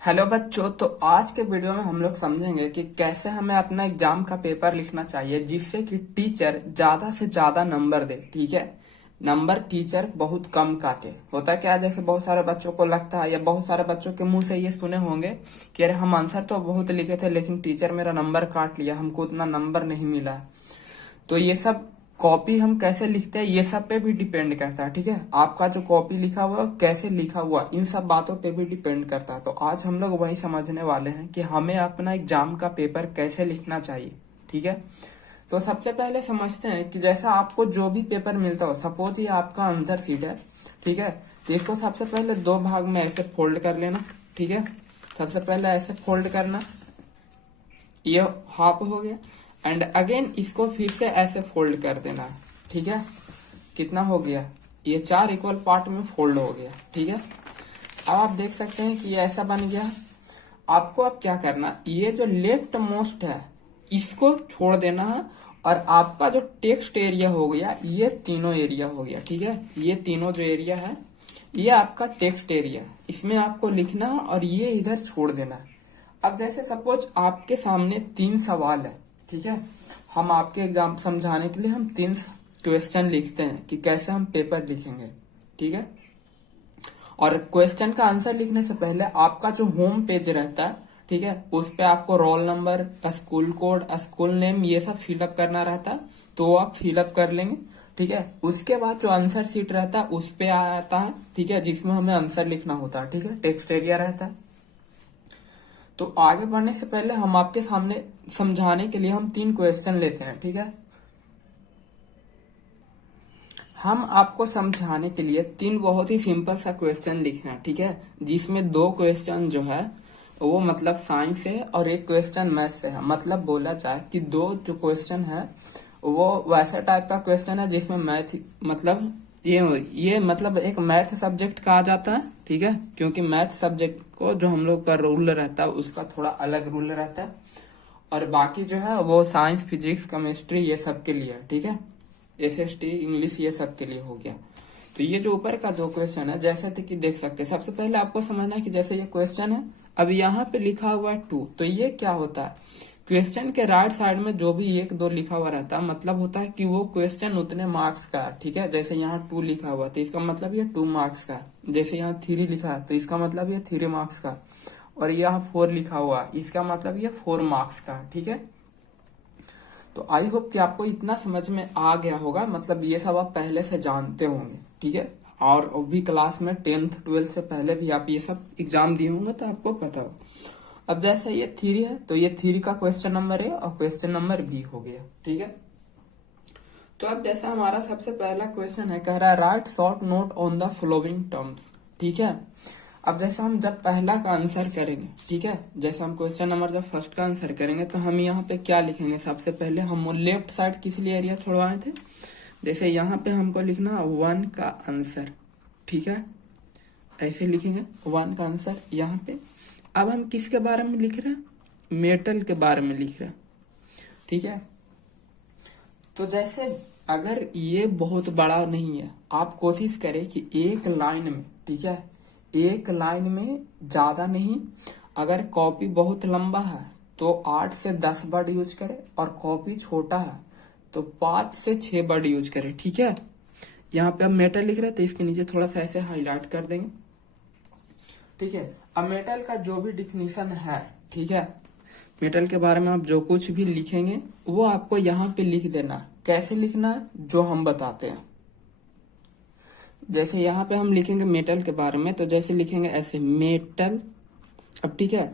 Hello बच्चों। तो आज के वीडियो में हम लोग समझेंगे कि कैसे हमें अपना एग्जाम का पेपर लिखना चाहिए जिससे कि टीचर ज्यादा से ज्यादा नंबर दे। ठीक है, नंबर टीचर बहुत कम काटे। होता क्या है, जैसे बहुत सारे बच्चों को लगता है या बहुत सारे बच्चों के मुंह से ये सुने होंगे कि अरे हम आंसर तो बहुत लिखे थे लेकिन टीचर मेरा नंबर काट लिया, हमको उतना नंबर नहीं मिला। तो ये सब कॉपी हम कैसे लिखते हैं ये सब पे भी डिपेंड करता है। ठीक है, आपका जो कॉपी लिखा हुआ है कैसे लिखा हुआ इन सब बातों पे भी डिपेंड करता है। तो आज हम लोग वही समझने वाले हैं कि हमें अपना एग्जाम का पेपर कैसे लिखना चाहिए। ठीक है, तो सबसे पहले समझते हैं कि जैसा आपको जो भी पेपर मिलता हो, सपोज ये आपका आंसर शीट है। ठीक है, तो इसको सबसे पहले दो भाग में ऐसे फोल्ड कर लेना। ठीक है, सबसे पहले ऐसे फोल्ड करना, ये हाफ हो गया। एंड अगेन इसको फिर से ऐसे फोल्ड कर देना है। ठीक है, कितना हो गया, ये 4 इक्वल पार्ट में फोल्ड हो गया। ठीक है, अब आप देख सकते हैं कि ये ऐसा बन गया। आपको अब क्या करना, ये जो लेफ्ट मोस्ट है इसको छोड़ देना है और आपका जो टेक्स्ट एरिया हो गया ये तीनों एरिया हो गया। ठीक है, ये तीनों जो एरिया है ये आपका टेक्स्ट एरिया, इसमें आपको लिखना है और ये इधर छोड़ देना है। अब जैसे सपोज आपके सामने 3 सवाल है। ठीक है, हम आपके एग्जाम समझाने के लिए हम 3 क्वेश्चन लिखते हैं कि कैसे हम पेपर लिखेंगे। ठीक है, और क्वेश्चन का आंसर लिखने से पहले आपका जो होम पेज रहता है, ठीक है, उस पे आपको roll number, school code, school name ये सब फिलअप करना रहता है, तो वो आप फिलअप कर लेंगे। ठीक है, उसके बाद जो आंसर शीट रहता है उस पे आता है। ठीक है, जिसमें हमें आंसर लिखना होता है। ठीक है, टेक्स्ट एरिया रहता है। तो आगे बढ़ने से पहले हम आपके सामने समझाने के लिए हम 3 क्वेश्चन लेते हैं। ठीक है, हम आपको समझाने के लिए 3 बहुत ही सिंपल सा क्वेश्चन लिखे हैं। ठीक है, जिसमें 2 क्वेश्चन जो है वो मतलब साइंस से और एक क्वेश्चन मैथ से है। मतलब बोला जाए कि 2 जो क्वेश्चन है वो वैसा टाइप का क्वेश्चन है जिसमें मैथ मतलब ये मतलब एक मैथ सब्जेक्ट का आ जाता है। ठीक है, क्योंकि मैथ सब्जेक्ट को जो हम लोग का रूल रहता है उसका थोड़ा अलग रूल रहता है, और बाकी जो है वो साइंस, फिजिक्स, केमिस्ट्री ये सब के लिए है। ठीक है, एसएसटी, इंग्लिश ये सब के लिए हो गया। तो ये जो ऊपर का 2 क्वेश्चन है जैसे थे कि देख सकते हैं, सबसे पहले आपको समझना है कि जैसे ये क्वेश्चन है, अब यहाँ पे लिखा हुआ है 2, तो ये क्या होता है, क्वेश्चन के राइट साइड में जो भी 1-2 लिखा हुआ रहता है मतलब होता है कि वो क्वेश्चन उतने मार्क्स का है। ठीक है, जैसे यहाँ 2 लिखा हुआ तो इसका मतलब ये 2 मार्क्स का है। जैसे यहाँ 3 लिखा है तो इसका मतलब ये 3 मार्क्स का, और यहाँ 4 लिखा हुआ इसका मतलब ये 4 मार्क्स का। ठीक है, तो आई होप कि आपको इतना समझ में आ गया होगा, मतलब ये सब आप पहले से जानते होंगे। ठीक है, और भी क्लास में 10th 12th से पहले भी आप ये सब एग्जाम दिए होंगे तो आपको पता हो। अब जैसे ये 3 है तो ये 3 का क्वेश्चन नंबर ए और क्वेश्चन नंबर बी हो गया। ठीक है, तो अब जैसा हमारा सबसे पहला क्वेश्चन है, कह रहा है right short note on the following terms. ठीक है, अब जैसा हम जब पहला का आंसर करेंगे, ठीक है, जैसे हम क्वेश्चन नंबर जब फर्स्ट का आंसर करेंगे तो हम यहाँ पे क्या लिखेंगे, सबसे पहले हम लेफ्ट साइड किस लिए एरिया छोड़वाए थे, जैसे यहाँ पे हमको लिखना 1 का आंसर। ठीक है, ऐसे लिखेंगे 1 का आंसर यहाँ पे। अब हम किसके बारे में लिख रहे हैं, मेटल के बारे में लिख रहे हैं। ठीक है, तो जैसे अगर ये बहुत बड़ा नहीं है, आप कोशिश करें कि एक लाइन में, ठीक है, एक लाइन में ज्यादा नहीं, अगर कॉपी बहुत लंबा है तो 8 से 10 वर्ड यूज करें, और कॉपी छोटा है तो 5 से 6 वर्ड यूज करें। ठीक है, यहाँ पे अब मेटल लिख रहे हैं तो इसके नीचे थोड़ा सा ऐसे हाईलाइट कर देंगे। ठीक है, अब मेटल का जो भी डिफिनीशन है, ठीक है, मेटल के बारे में आप जो कुछ भी लिखेंगे वो आपको यहाँ पे लिख देना। कैसे लिखना है जो हम बताते हैं। जैसे यहाँ पे हम लिखेंगे मेटल के बारे में तो जैसे लिखेंगे ऐसे मेटल। अब ठीक है,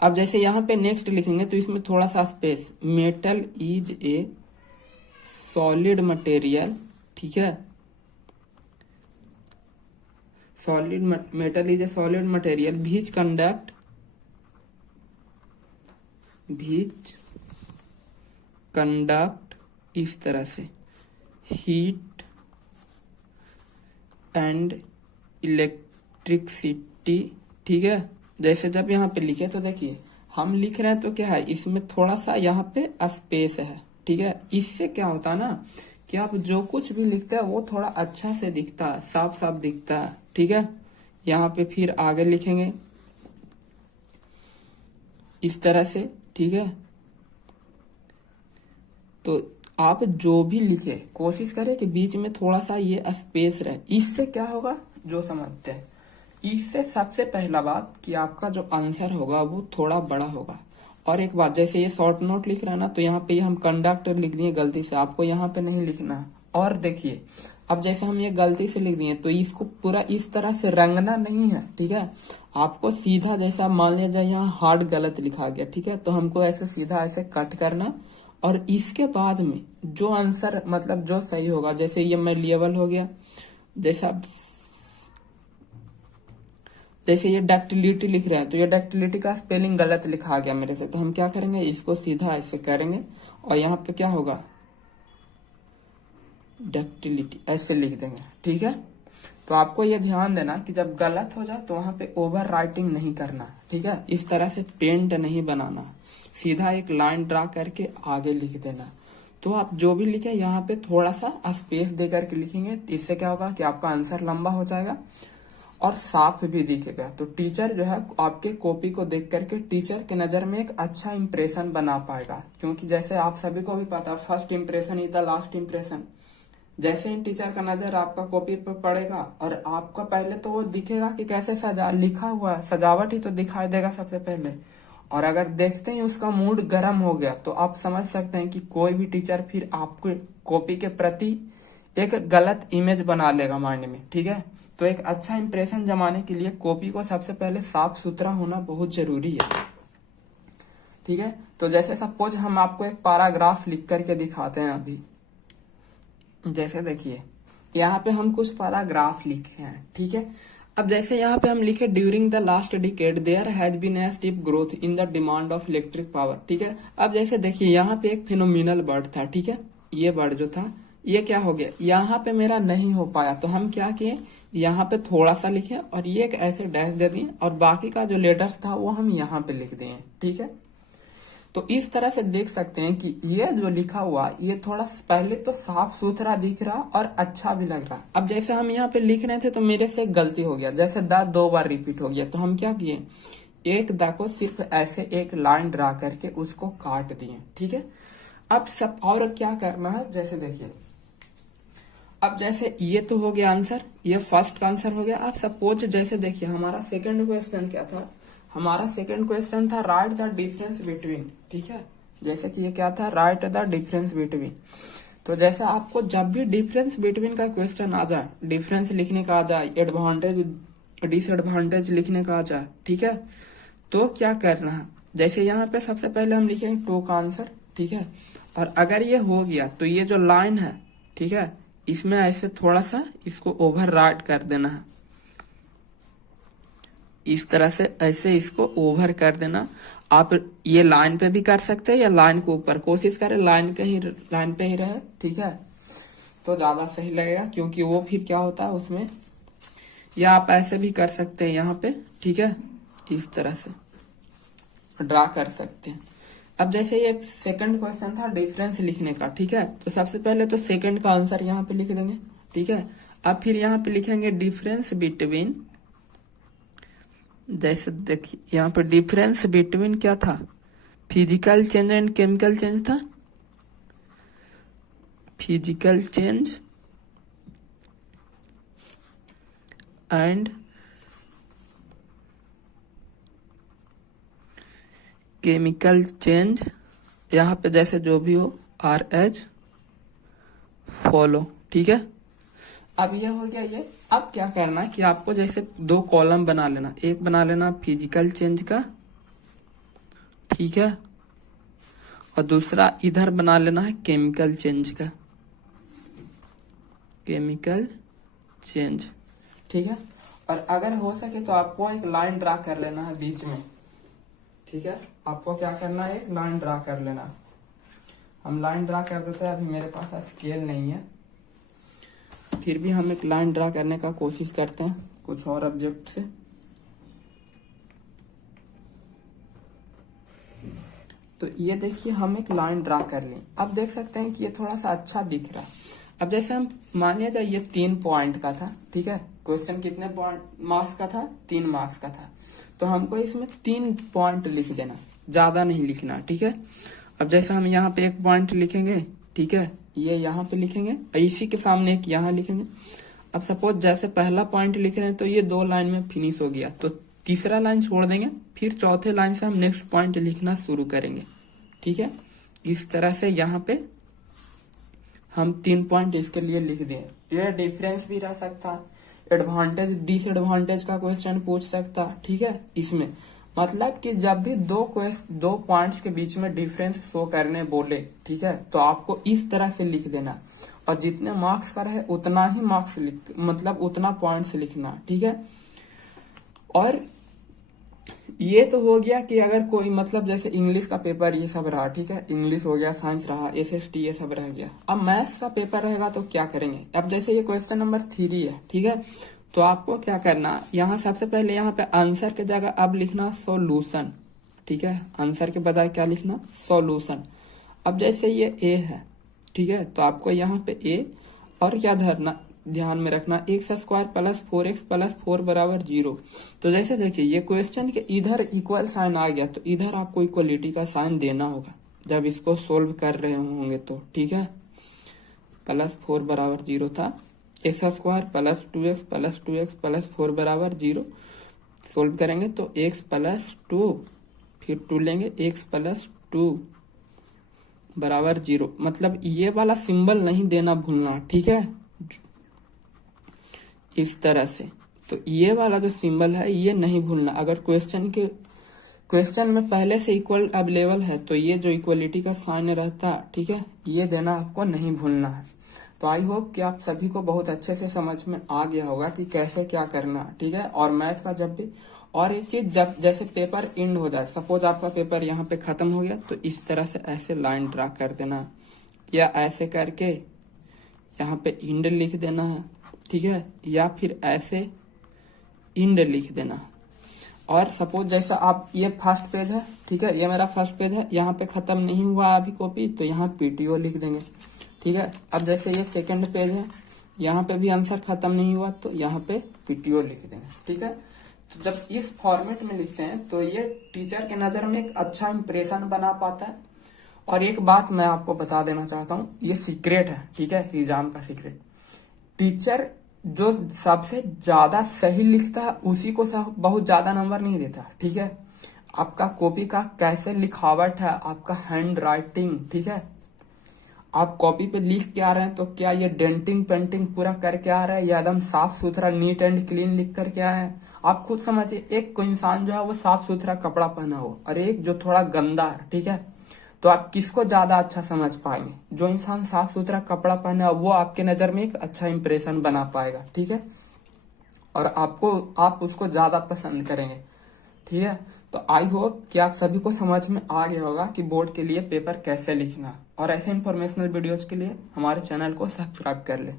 अब जैसे यहाँ पे नेक्स्ट लिखेंगे तो इसमें थोड़ा सा space, metal is a solid material. ठीक है, solid metal is a solid material which conduct इस तरह से हीट एंड इलेक्ट्रिसिटी। ठीक है, जैसे जब यहाँ पे लिखे तो देखिए हम लिख रहे हैं तो क्या है, इसमें थोड़ा सा यहाँ पे स्पेस है। ठीक है, इससे क्या होता है ना कि आप जो कुछ भी लिखते हैं वो थोड़ा अच्छा से दिखता है, साफ साफ दिखता है। ठीक है, यहाँ पे फिर आगे लिखेंगे इस तरह से, ठीक है। तो आप जो भी लिखे कोशिश करें कि बीच में थोड़ा सा ये स्पेस रहे। इससे क्या होगा, जो समझते हैं, इससे सबसे पहला बात कि आपका जो आंसर होगा वो थोड़ा बड़ा होगा। और एक बात, जैसे ये शॉर्ट नोट लिख रहा है ना, तो यहाँ पे हम कंडक्टर लिख दिए गलती से, आपको यहाँ पे नहीं लिखना है। और देखिए, अब जैसे हम ये गलती से लिख दिए तो इसको पूरा इस तरह से रंगना नहीं है, ठीक है। आपको सीधा, जैसा मान लिया जाए यहाँ हार्ड गलत लिखा गया, ठीक है, तो हमको ऐसे सीधा ऐसे कट करना। और इसके बाद में जो आंसर मतलब जो सही होगा, जैसे ये मैं लेवल हो गया, जैसे ये डक्टिलिटी लिख रहे हैं तो ये डक्टिलिटी का स्पेलिंग गलत लिखा गया मेरे से, तो हम क्या करेंगे, इसको सीधा ऐसे करेंगे और यहाँ पे क्या होगा, डक्टिलिटी ऐसे लिख देंगे, ठीक है। तो आपको ये ध्यान देना कि जब गलत हो जाए तो वहां पे ओवर राइटिंग नहीं करना, ठीक है। इस तरह से पेंट नहीं बनाना, सीधा एक लाइन ड्रा करके आगे लिख देना। तो आप जो भी लिखे यहाँ पे थोड़ा सा स्पेस दे करके लिखेंगे, तो इससे क्या होगा कि आपका आंसर लंबा हो जाएगा और साफ भी दिखेगा। तो टीचर जो है आपके कॉपी को देख करके टीचर के नजर में एक अच्छा इंप्रेशन बना पाएगा, क्योंकि जैसे आप सभी को भी पता है, first impression is the last impression. जैसे ही टीचर का नजर आपका कॉपी पर पड़ेगा और आपका पहले तो वो दिखेगा कि कैसे सजा लिखा हुआ है, सजावट ही तो दिखाई देगा सबसे पहले। और अगर देखते ही उसका मूड गर्म हो गया तो आप समझ सकते हैं कि कोई भी टीचर फिर आपको कॉपी के प्रति एक गलत इमेज बना लेगा माइंड में, ठीक है। तो एक अच्छा इंप्रेशन जमाने के लिए कॉपी को सबसे पहले साफ सुथरा होना बहुत जरूरी है, ठीक है। तो जैसे सपोज हम आपको एक पैराग्राफ लिख करके दिखाते हैं अभी, जैसे देखिए यहाँ पे हम कुछ पैराग्राफ लिखे हैं, ठीक है। अब जैसे यहाँ पे हम लिखे during the last decade there has been a steep growth in the demand of electric power, ठीक है। अब जैसे देखिए यहाँ पे एक फिनोमिनल वर्ड था, ठीक है। ये वर्ड जो था ये क्या हो गया, यहाँ पे मेरा नहीं हो पाया, तो हम क्या किए, यहाँ पे थोड़ा सा लिखे और ये एक ऐसे डैश दे दिए और बाकी का जो लेटर्स था वो हम यहाँ पे लिख दिए, ठीक है। तो इस तरह से देख सकते हैं कि ये जो लिखा हुआ ये थोड़ा पहले तो साफ सुथरा दिख रहा और अच्छा भी लग रहा। अब जैसे हम यहाँ पे लिख रहे थे तो मेरे से एक गलती हो गया, जैसे द 2 बार रिपीट हो गया, तो हम क्या किए, एक द को सिर्फ ऐसे एक लाइन ड्रा करके उसको काट दिए, ठीक है। अब सब और क्या करना है, जैसे देखिए, अब जैसे ये तो हो गया आंसर, ये फर्स्ट का आंसर हो गया। अब सपोज जैसे देखिए हमारा सेकंड क्वेश्चन क्या था, हमारा सेकंड क्वेश्चन था राइट द डिफरेंस बिटवीन, ठीक है। जैसे कि ये क्या था, राइट द डिफरेंस बिटवीन। तो जैसे आपको जब भी डिफरेंस बिटवीन का क्वेश्चन आ जाए, डिफरेंस लिखने का आ जाए, एडवांटेज डिसएडवांटेज लिखने का आ जाए, ठीक है, तो क्या करना है, जैसे यहाँ पे सबसे पहले हम लिखेंगे 2 का आंसर, ठीक है। और अगर ये हो गया तो ये जो लाइन है, ठीक है, इसमें ऐसे थोड़ा सा इसको ओवर राइट कर देना है, इस तरह से ऐसे इसको ओवर कर देना। आप ये लाइन पे भी कर सकते हैं या लाइन के ऊपर, कोशिश करें लाइन पे ही रहे, ठीक है, तो ज्यादा सही लगेगा, क्योंकि वो फिर क्या होता है उसमें, या आप ऐसे भी कर सकते हैं यहाँ पे, ठीक है, इस तरह से ड्रा कर सकते हैं। अब जैसे ये सेकंड क्वेश्चन था डिफरेंस लिखने का, ठीक है, तो सबसे पहले तो सेकंड का आंसर यहाँ पे लिख देंगे, ठीक है। अब फिर यहाँ पे लिखेंगे डिफरेंस बिटवीन, जैसे देखिए यहाँ पे डिफरेंस बिटवीन क्या था, physical change and chemical change था, physical change and chemical change, यहाँ पे जैसे जो भी हो आर एज फॉलो, ठीक है। अब ये हो गया ये। अब क्या करना है कि आपको जैसे 2 कॉलम बना लेना, एक बना लेना फिजिकल चेंज का, ठीक है, और दूसरा इधर बना लेना है केमिकल चेंज का, केमिकल चेंज, ठीक है। और अगर हो सके तो आपको एक लाइन ड्रा कर लेना है बीच में, ठीक है। आपको क्या करना है, एक लाइन ड्रा कर लेना। हम लाइन ड्रा कर देते हैं, अभी मेरे पास स्केल नहीं है, फिर भी हम एक लाइन ड्रा करने का कोशिश करते हैं कुछ और ऑब्जेक्ट से। तो ये देखिए हम एक लाइन ड्रा कर ली। अब देख सकते हैं कि ये थोड़ा सा अच्छा दिख रहा है। अब जैसे हम मान लिया जाए ये 3 पॉइंट का था, ठीक है, क्वेश्चन कितने पॉइंट मार्क्स का था, 3 मार्क्स का था, तो हमको इसमें 3 पॉइंट लिख देना, ज्यादा नहीं लिखना, ठीक है। अब जैसे हम यहाँ पे एक पॉइंट लिखेंगे, ठीक है, ये यहाँ पे लिखेंगे, इसी के सामने एक यहाँ लिखेंगे। अब सपोज जैसे पहला पॉइंट लिख रहे हैं तो ये 2 लाइन में फिनिश हो गया, तो तीसरा लाइन छोड़ देंगे, फिर चौथे लाइन से हम नेक्स्ट पॉइंट लिखना शुरू करेंगे, ठीक है। इस तरह से यहाँ पे हम 3 पॉइंट इसके लिए लिख दें। ये डिफरेंस भी रह सकता, एडवांटेज डिसएडवांटेज का क्वेश्चन पूछ सकता, ठीक है। इसमें मतलब कि जब भी दो पॉइंट्स के बीच में डिफरेंस शो करने बोले, ठीक है, तो आपको इस तरह से लिख देना, और जितने मार्क्स का रहे उतना ही मार्क्स मतलब उतना पॉइंट्स लिखना, ठीक है। और ये तो हो गया कि अगर कोई मतलब जैसे इंग्लिश का पेपर ये सब रहा, ठीक है, इंग्लिश हो गया, साइंस रहा, एसएसटी ये सब रह गया। अब मैथ्स का पेपर रहेगा तो क्या करेंगे। अब जैसे ये क्वेश्चन नंबर 3 है, ठीक है, तो आपको क्या करना, यहाँ सबसे पहले यहाँ पे आंसर के जगह अब लिखना सॉल्यूशन, ठीक है, आंसर के बजाय क्या लिखना, सॉल्यूशन। अब जैसे ये ए है, ठीक है, तो आपको यहाँ पे ए और क्या धरना, ध्यान में रखना, x square plus 4x plus 4 बराबर 0। तो जैसे देखिए ये क्वेश्चन के इधर इक्वल साइन आ गया, तो इधर आपको इक्वलिटी का साइन देना होगा जब इसको सोल्व कर रहे होंगे तो, ठीक है। प्लस 4 बराबर 0 था, x square plus 2x plus 2x plus 4 बराबर 0। सोल्व करेंगे तो x प्लस 2, फिर 2 लेंगे, x प्लस 2 बराबर 0। मतलब ये वाला सिंबल नहीं देना भूलना, ठीक है, इस तरह से। तो ये वाला जो सिंबल है ये नहीं भूलना। अगर क्वेश्चन में पहले से इक्वल अवेलेबल है तो ये जो इक्वलिटी का साइन रहता, ठीक है, ये देना आपको नहीं भूलना है। तो आई होप कि आप सभी को बहुत अच्छे से समझ में आ गया होगा कि कैसे क्या करना, ठीक है। और मैथ का जब भी, और एक चीज, जब जैसे पेपर एंड हो जाए, सपोज आपका पेपर यहाँ पे खत्म हो गया, तो इस तरह से ऐसे लाइन ड्रा कर देना, या ऐसे करके यहाँ पे एंड लिख देना है, ठीक है, या फिर ऐसे एंड लिख देना। और सपोज जैसा आप, ये फर्स्ट पेज है, ठीक है, ये मेरा फर्स्ट पेज है, यहाँ पे खत्म नहीं हुआ अभी कॉपी, तो यहाँ पीटीओ लिख देंगे, ठीक है। अब जैसे ये सेकंड पेज है, यहाँ पे भी आंसर खत्म नहीं हुआ, तो यहाँ पे पीटीओ लिख देंगे, ठीक है। तो जब इस फॉर्मेट में लिखते हैं तो ये टीचर के नजर में एक अच्छा इंप्रेशन बना पाता है। और एक बात मैं आपको बता देना चाहता हूँ, ये सीक्रेट है, ठीक है, एग्जाम का सीक्रेट। टीचर जो सबसे ज्यादा सही लिखता है उसी को बहुत ज्यादा नंबर नहीं देता, ठीक है। आपका कॉपी का कैसे लिखावट है, आपका हैंड राइटिंग, ठीक है, आप कॉपी पे लिख के आ रहे हैं तो क्या ये डेंटिंग पेंटिंग पूरा करके आ रहे हैं, या एकदम साफ सुथरा नीट एंड क्लीन लिख करके आए हैं। आप खुद समझिए, एक कोई इंसान जो है वो साफ सुथरा कपड़ा पहना हो और एक जो थोड़ा गंदा है, ठीक है, तो आप किसको ज्यादा अच्छा समझ पाएंगे। जो इंसान साफ सुथरा कपड़ा पहना है वो आपके नजर में एक अच्छा इंप्रेशन बना पाएगा, ठीक है, और आप उसको ज्यादा पसंद करेंगे, ठीक है। तो आई होप कि आप सभी को समझ में आ गया होगा कि बोर्ड के लिए पेपर कैसे लिखना। और ऐसे इंफॉर्मेशनल वीडियोज के लिए हमारे चैनल को सब्सक्राइब कर ले।